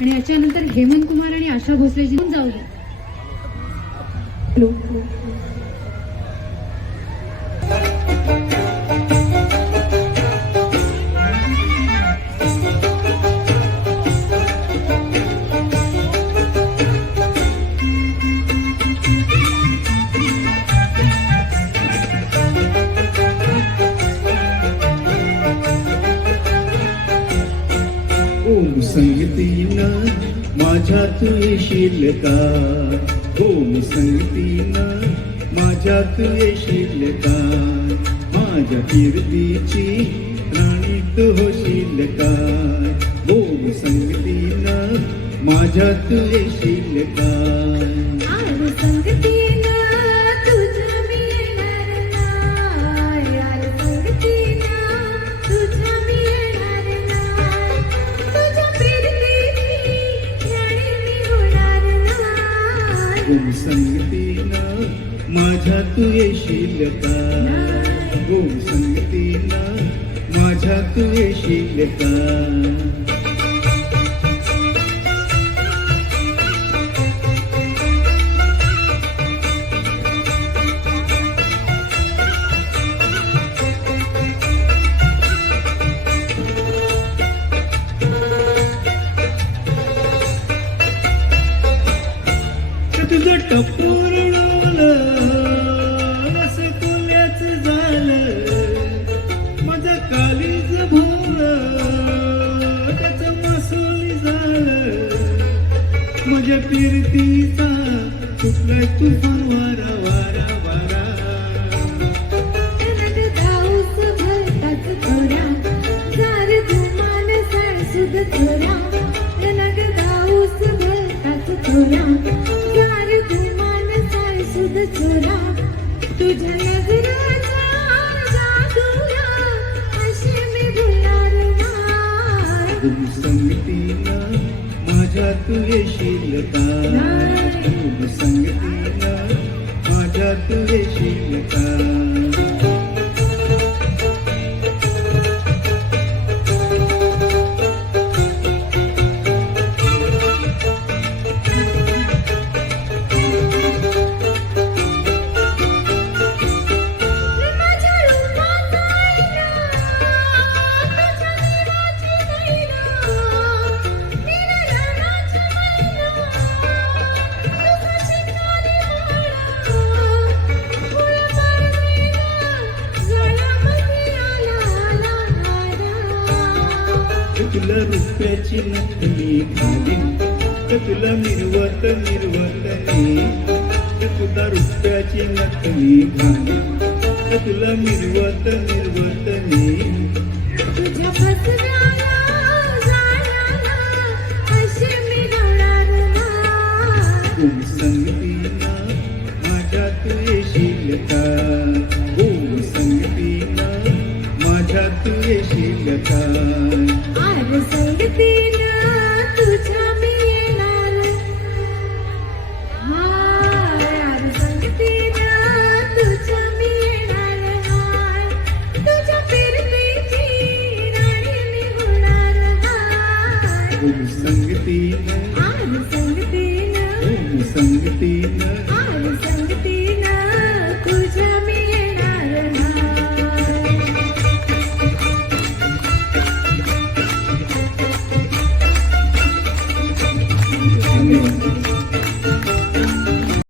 आणि याच्यानंतर हेमंत कुमार आणि आशा भोसलेजी जाऊ द्या. हॅलो. ओम संगतीनं माझ्यात येशील का? ओम संगतीनं माझ्यात येशील का? माझ्या कीर्तीची राणी तू होशील का? ओम संगतीनं माझ्यात येशील का? ओम संगतीनं माझ्यात येशील का? ओम संगतीनं माझ्यात येशील का? तुझं टपोर रसगुल्ल्याच झालं, माझं कालीज भोवलं त्याचं मासोली झालं. माझ्या फिरतीचा सुटलाय तुफान वारा वारा वारा. तुझ्या नजराचा जादूला अशी मी भुलणार नाही. ओम संगतीनं माझ्यात येशील का? ओम संगतीनं माझ्यात येशील का? तुला रुपयाची नकली घालीन, तुला मिरवत मिरवतनी. तुला रुपयाची नकली घालीन, तुला मिरवत मिरवतनी. तुझ्या फसव्याला जाण्याला अशी मी रडणार नाही. ओम संगतीनं माझ्यात येशील का? ओम संगतीनं माझ्यात येशील का? संगतीनं तुझ्या मी येणार. हाय संगतीनं तुझ्या मी येणार. तुझ्या फिरतीची राणी मी होणार. ओम संगतीनं संगतीनं ओम संगतीनं